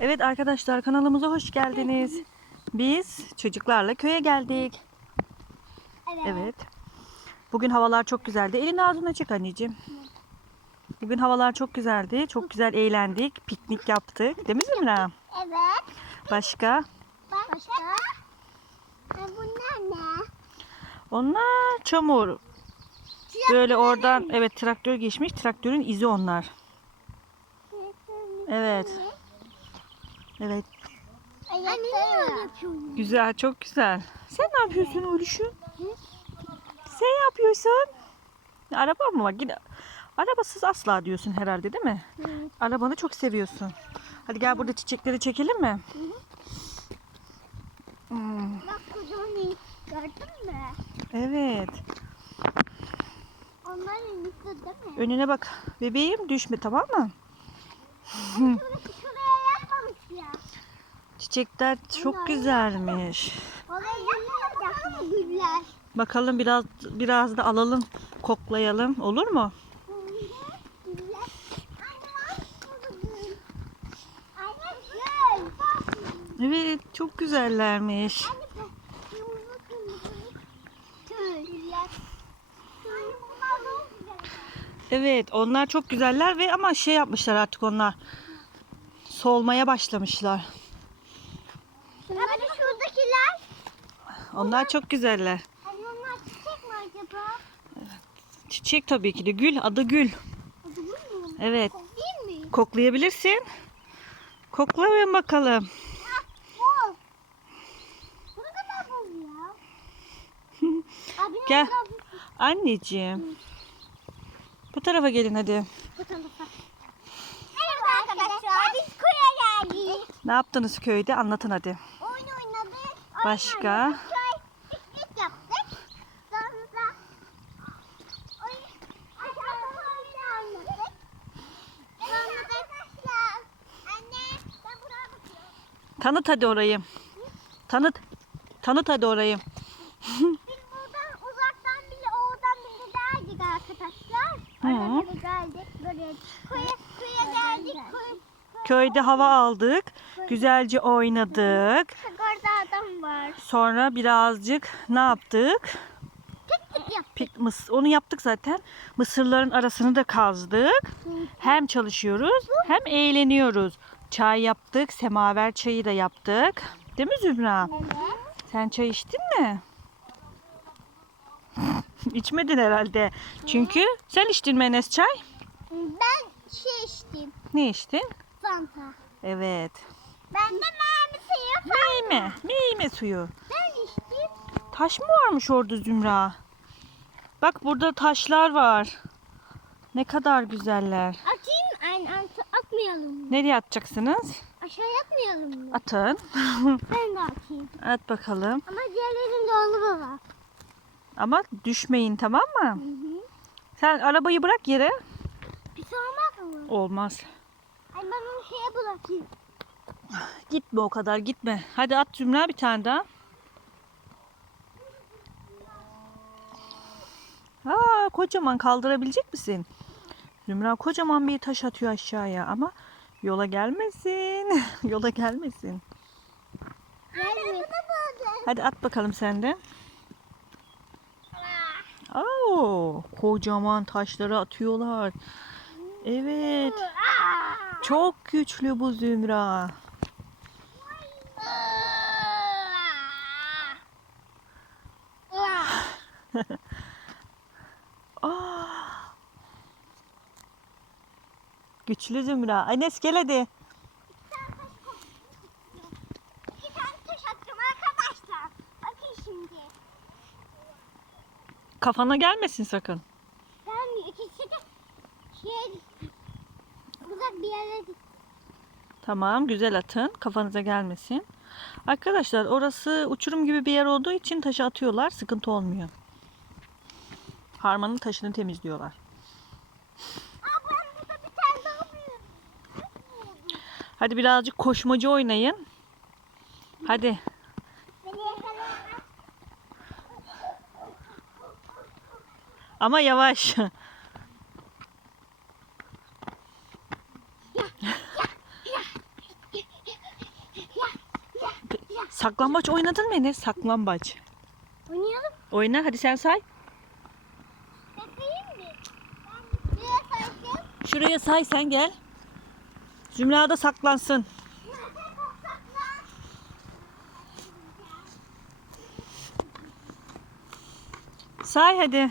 Evet arkadaşlar kanalımıza hoş geldiniz. Biz çocuklarla köye geldik. Evet. Evet. Bugün havalar çok güzeldi. Elini ağzına çek anneciğim. Bugün havalar çok güzeldi. Çok güzel eğlendik. Piknik yaptık. Değil mi Zümra? Evet. Başka? Başka? Bunlar ne? Onlar çamur. Böyle oradan evet traktör geçmiş. Traktörün izi onlar. Evet. Evet. Anne yapıyorsun? Güzel, çok güzel. Sen ne yapıyorsun oğluşum? Sen yapıyorsun. Araba mı var? Yine arabasız asla diyorsun herhalde değil mi? Arabanı çok seviyorsun. Hadi gel burada çiçekleri çekelim mi? Hmm, Bak kocaman gördün mü? evet. Yüzü değil mi? Önüne bak. Bebeğim düşme tamam mı? Şuraya, şuraya yapmamış ya. Çiçekler çok güzelmiş. Bakalım biraz biraz da alalım, koklayalım. Olur mu? Evet, çok güzellermiş. Evet, onlar çok güzeller ve ama şey yapmışlar artık onlar. Solmaya başlamışlar. Bunlar şuradakiler. Onlar çok güzeller. Anne onlar çiçek mi acaba? Çiçek tabii ki de gül, adı gül. Adı bu mu? Evet, Değil mi? koklayabilirsin. Kokla ve bakalım. Bol. Bu ne kadar bol ya? Abi ne Gel. kadar bol Anneciğim. Bu tarafa gelin hadi. bu tarafa. Merhaba arkadaşlar. Biz köye geldik. Ne yaptınız köyde? Anlatın hadi. Oyun oynadık. Başka? oynadık, Köy piknik yaptık. Sonra da oyun aşağıda oyun oynadık. Sonra da arkadaşlar. Anne ben buraya bakıyorum. Tanıt hadi orayı. Tanıt. Tanıt hadi orayı. Biz buradan uzaktan bile oradan bile geldik arkadaşlar. Oraya bile geldik. Böyle köye, köye geldik. Köy, Köyde hava aldık. Güzelce oynadık. orada adam var. Sonra birazcık ne yaptık? Piknik yap. Pik, mıs onu yaptık zaten. Mısırların arasını da kazdık. Hem çalışıyoruz hem eğleniyoruz. Çay yaptık. Semaver çayı da yaptık. Değil mi Zümra? Evet. Sen çay içtin mi? İçmedin herhalde. Çünkü sen içtin mi Enes çay? Ben şey içtim. Ne içtin? Fanta. Evet. Ben de mermi suyu Meyme. Meyme suyu. Ben içtim. Taş mı varmış orada Zümra? Bak burada taşlar var. Ne kadar güzeller. Atayım mı? At, atmayalım mı? Nereye atacaksınız? Aşağı atmayalım mı? Atın. Ben de atayım. At bakalım. Ama diğerlerinin de onu baba. Ama düşmeyin tamam mı? Hı hı. Sen arabayı bırak yere. Pis olmaz mı? Olmaz. Ay ben onu şeye bırakayım. Gitme o kadar gitme. Hadi at Zümra bir tane daha. Aa, kocaman kaldırabilecek misin? Zümra kocaman bir taş atıyor aşağıya ama yola gelmesin. yola gelmesin. Hadi at bakalım sen de. Oo, kocaman taşları atıyorlar. Evet. Çok güçlü bu Zümra. Güçlü Zümra. Enes gel hadi. İki tane taş attım arkadaşlar. Bakın şimdi. Kafana gelmesin sakın. Ben ikisi de şey uzak bir yere Tamam güzel atın. Kafanıza gelmesin. Arkadaşlar orası uçurum gibi bir yer olduğu için taşı atıyorlar. Sıkıntı olmuyor. Harmanın taşını temizliyorlar. Aa ben burada bir tane daha büyüğüm. Hadi birazcık koşmacı oynayın. Hadi. Ama yavaş. Saklambaç oynadın mı Enes? Saklambaç. Oynayalım. Oyna hadi sen say. Şuraya say sen gel. Zümra da saklansın. Say hadi.